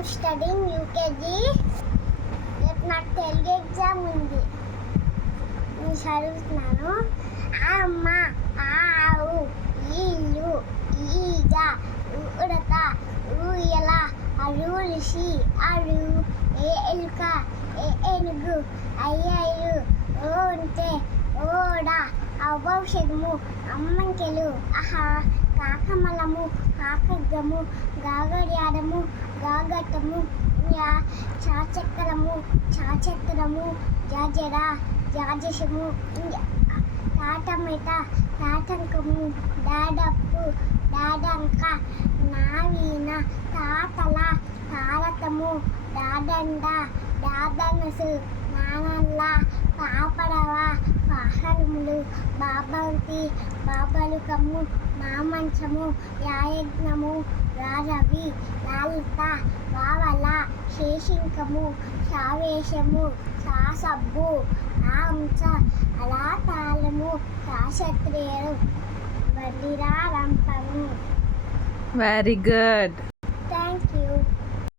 I'm studying UKG. రేపు నాకు Telugu exam ఉంది. నేను చదువుతున్నాను. అమ్మ, ఆవు, ఇల్లు, ఈగ, ఉడత, ఊయల, అరుసి, అరు, ఏ ఎలుక, ఏ ఏనుగు, అయ్యారు, ఓంటే, ఓడ, ఔషధము, అమ్మంకెలు, ఆహా, కాకమలము, కాకగము, గాగర్యాడము, గాగటము, చాచక్రము, చాచక్రము, జాజర, జాజసము, తాటమిట, తాటంకము, దాడప్పు, దాడంక, నావీన, తాతల, తారతము, దాదండ, దాదనసు, నానల్ల, పాపడవ, పాహరములు, బాబంతి, బాబలుకము, మామంచము, యాయజ్ఞము, రారవి, లాలిత, వావల, శేషింకము, శావేశము, సాసబ్బు, ఆంస, అలాతాళము, శాక్షత్రియలు, వడిరా రంపము. Very good.